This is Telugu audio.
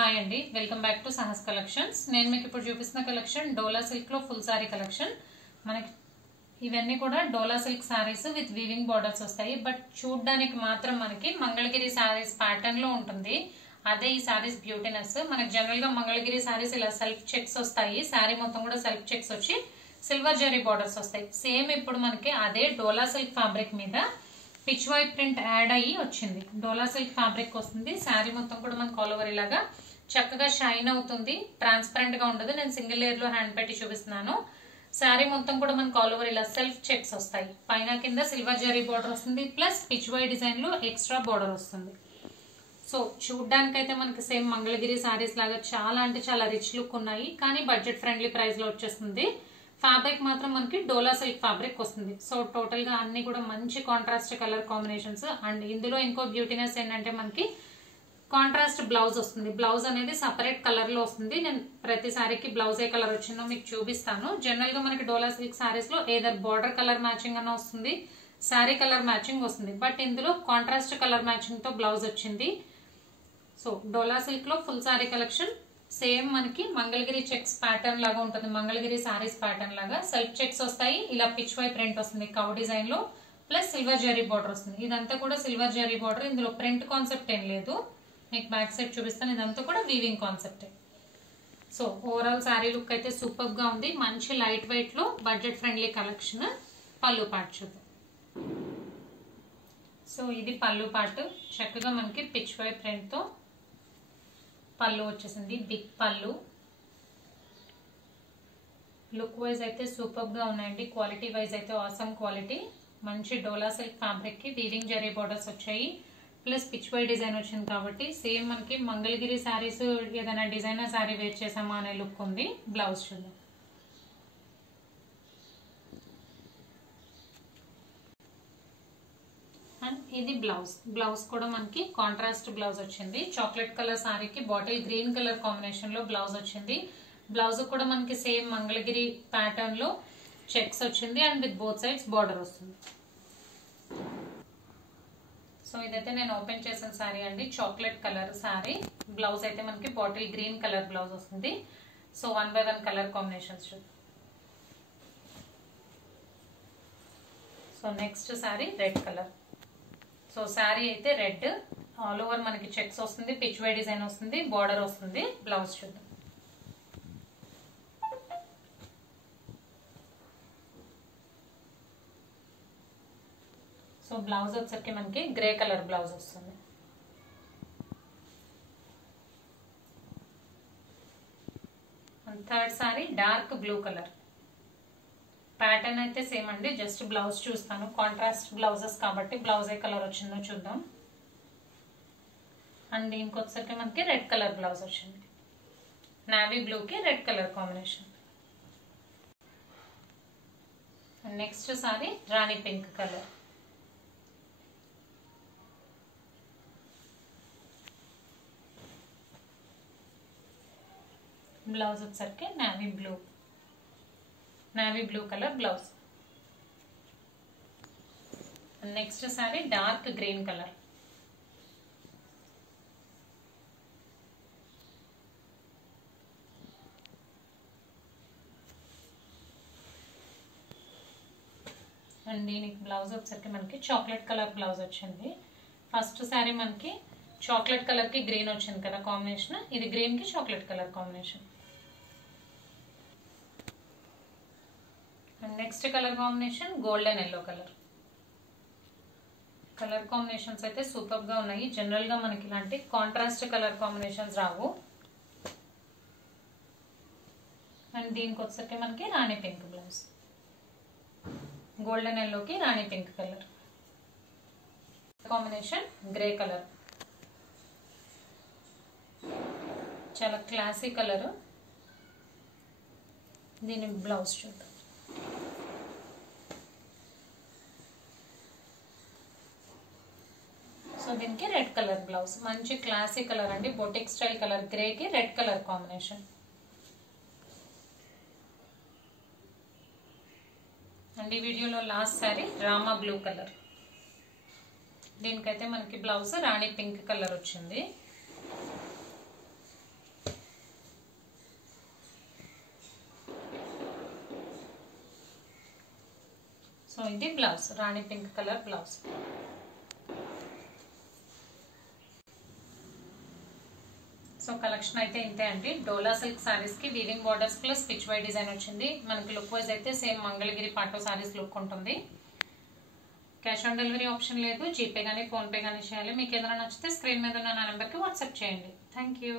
హాయ్ అండి, welcome back to Sahas collections. నేను మీకు ఇప్పుడు చూపిస్తున్న కలెక్షన్ డోలా సిల్క్ లో ఫుల్ సారీ కలెక్షన్. మనకి ఇవన్నీ కూడా Dola silk saris with weaving borders వస్తాయి. బట్ చూడడానికి మాత్రం మనకి మంగళగిరి సారీస్ ప్యాటర్న్ లో ఉంటుంది. అదే ఈ సారీస్ బ్యూటీనెస్. మనకి జనరల్ గా మంగళగిరి సారీస్ ఇలా సెల్ఫ్ చెక్స్ వస్తాయి. సారీ మొత్తం కూడా సెల్ఫ్ చెక్స్ వచ్చి సిల్వర్ జరీ బోర్డర్స్ వస్తాయి. సేమ్ ఇప్పుడు మనకి అదే డోలా సిల్క్ ఫ్యాబ్రిక్ మీద పిచ్ వైట్ ప్రింట్ యాడ్ అయ్యి వచ్చింది. డోలా సిల్క్ ఫ్యాబ్రిక్ వస్తుంది. శారీ మొత్తం కూడా మనకు ఆల్ ఓవర్ ఇలాగా చక్కగా షైన్ అవుతుంది. ట్రాన్స్పరెంట్ గా ఉండదు. నేను సింగిల్ లేయర్ లో హ్యాండ్ పెట్టి చూపిస్తున్నాను. శారీ మొత్తం కూడా మనకు ఆల్ ఓవర్ ఇలా సెల్ఫ్ చెక్స్ వస్తాయి. పైన కింద సిల్వర్ జరీ బోర్డర్ వస్తుంది. ప్లస్ పిచ్ వైట్ డిజైన్ లో ఎక్స్ట్రా బోర్డర్ వస్తుంది. సో చూడ్డానికి అయితే మనకి సేమ్ మంగళగిరి సారీస్ లాగా చాలా అంటే చాలా రిచ్ లుక్ ఉన్నాయి. కానీ బడ్జెట్ ఫ్రెండ్లీ ప్రైస్ లో వచ్చేస్తుంది. ఫ్యాబ్రిక్ మాత్రం మనకి డోలా సిల్క్ ఫ్యాబ్రిక్ వస్తుంది. సో టోటల్ గా అన్ని కూడా మంచి కాంట్రాస్ట్ కలర్ కాంబినేషన్స్. అండ్ ఇందులో ఇంకో బ్యూటీనెస్ ఏంటంటే మనకి కాంట్రాస్ట్ బ్లౌజ్ వస్తుంది. బ్లౌజ్ అనేది సపరేట్ కలర్ లో వస్తుంది. నేను ప్రతి సారీకి బ్లౌజ్ ఏ కలర్ వచ్చిందో మీకు చూపిస్తాను. జనరల్ గా మనకి డోలా సిల్క్ సారీస్ లో ఏదర్ బార్డర్ కలర్ మ్యాచింగ్ అన్న వస్తుంది, శారీ కలర్ మ్యాచింగ్ వస్తుంది. బట్ ఇందులో కాంట్రాస్ట్ కలర్ మ్యాచింగ్ తో బ్లౌజ్ వచ్చింది. సో డోలా సిల్క్ లో ఫుల్ సారీ కలెక్షన్. సేమ్ మనకి మంగళగిరి చెక్స్ ప్యాటర్న్ లాగా ఉంటుంది. మంగళగిరి సారీస్ ప్యాటర్న్ లాగా సెల్ఫ్ చెక్స్ వస్తాయి. ఇలా పిచ్ వై ప్రింట్ వస్తుంది కవ్ డిజైన్ లో. ప్లస్ సిల్వర్ జరీ బార్డర్ వస్తుంది. ఇదంతా కూడా సిల్వర్ జరీ బార్డర్. ఇందులో ప్రింట్ కాన్సెప్ట్ ఏం లేదు. మీకు బ్యాక్ సైడ్ చూపిస్తాను. ఇదంతా కూడా weaving concept. So overall sorry look అయితే సూపర్ గా ఉంది. మంచి లైట్ వెయిట్ లో బడ్జెట్ ఫ్రెండ్లీ కలెక్షన్. పళ్ళు పార్ట్ చూద్దాం. సో ఇది పళ్ళు పార్ట్. చక్కగా మనకి పిచ్ వై ప్రింట్ తో పళ్ళు వచ్చేసింది. బిగ్ పళ్ళు. లుక్ వైజ్ అయితే సూపర్ గా ఉన్నాయండి. క్వాలిటీ వైజ్ అయితే ఆసమ్ క్వాలిటీ. మంచి డోలా సిల్క్ ఫ్యాబ్రిక్ కి వీవింగ్ జరీ బోర్డర్స్ వచ్చాయి. ప్లస్ పిచ్ వై డిజైన్ వచ్చింది కాబట్టి సేమ్ మనకి మంగళగిరి శారీస్ ఏదైనా డిజైనర్ శారీ వేర్ చేసామా అనే లుక్ ఉంది. బ్లౌజ్ చూద్దాం. అండ్ ఇది బ్లౌజ్. బ్లౌజ్ కూడా మనకి కాంట్రాస్ట్ బ్లౌజ్ వచ్చింది. చాక్లెట్ కలర్ సారీకి బాటిల్ గ్రీన్ కలర్ కాంబినేషన్ లో బ్లౌజ్ వచ్చింది. బ్లౌజ్ కూడా మనకి సేమ్ మంగళగిరి ప్యాటర్న్ లో చెక్స్ వచ్చింది. And with both sides border వస్తుంది. సో ఇదైతే నేను ఓపెన్ చేసిన సారీ అండి. Chocolate colour sorry. బ్లౌజ్ అయితే మనకి బాటిల్ గ్రీన్ కలర్ బ్లౌజ్ వస్తుంది. సో 1 by 1 కలర్ కాంబినేషన్స్ చూద్దాం. So next sorry red colour. So sari అయితే రెడ్. ఆల్ ఓవర్ మనకి చెక్స్ వస్తుంది. పిచ్ వై డిజైన్ వస్తుంది. బార్డర్ వస్తుంది. బ్లౌజ్ చూద్దాం. సో బ్లౌజ్ వచ్చేసరికి మనకి గ్రే కలర్ బ్లౌజ్ వస్తుంది. Third sorry dark blue colour. Pattern అయితే సేమ్ అండి. జస్ట్ బ్లౌజ్ చూస్తాను. కాంట్రాస్ట్ బ్లౌజెస్ కాబట్టి బ్లౌజ్ ఏ కలర్ వచ్చిందో చూద్దాం. అండ్ దీనికి వచ్చేసరికి మనకి రెడ్ కలర్ బ్లౌజ్ వచ్చింది. నావీ బ్లూ కి red colour combination. Next sari rani pink colour. Blouse వచ్చేసరికి navy blue colour blouse. Next sari dark green colour. And దీనికి బ్లౌజ్ వచ్చేసరికి మనకి చాక్లెట్ కలర్ బ్లౌజ్ వచ్చింది. ఫస్ట్ సారీ మనకి చాక్లెట్ కలర్ కి గ్రీన్ వచ్చింది కదా కాంబినేషన్. ఇది గ్రీన్ కి chocolate colour combination. Next colour combination golden yellow colour. Colour combinations అయితే సూపర్ గా ఉన్నాయి. జనరల్ గా మనకి ఇలాంటి contrast colour combinations Rao. And దీనికి వచ్చేసరికి మనకి రాణి పింక్ బ్లౌజ్. గోల్డెన్ ఎల్లోకి rani pink colour combination. Grey colour చాలా క్లాసీ కలర్. దీని బ్లౌజ్ చూద్దాం. సో దీనికి రెడ్ కలర్ బ్లౌజ్. మంచి క్లాసీ కలర్ అండి. Boutique style colour. గ్రే కి రెడ్ కలర్ కాంబినేషన్. అండ్ ఈ వీడియోలో last sari Rama blue colour. దీనికైతే మనకి బ్లౌజ్ రాణి పింక్ కలర్ వచ్చింది. సో ఇది blouse, rani pink colour blouse. So collection అయితే ఇంతే అండి. డోలా సిల్క్ సారీస్ కి వీవింగ్ బార్డర్స్ ప్లస్ పిచ్ వై డిజైన్ వచ్చింది. మనకి లుక్ వైజ్ అయితే సేమ్ మంగళగిరి పాటో సారీస్ లుక్ ఉంటుంది. క్యాష్ ఆన్ డెలివరీ ఆప్షన్ లేదు. జీపే కానీ ఫోన్పే కానీ చేయాలి. మీకు ఏదైనా నచ్చితే స్క్రీన్ మీద ఉన్న నా నెంబర్కి వాట్సాప్ చేయండి. Thank you.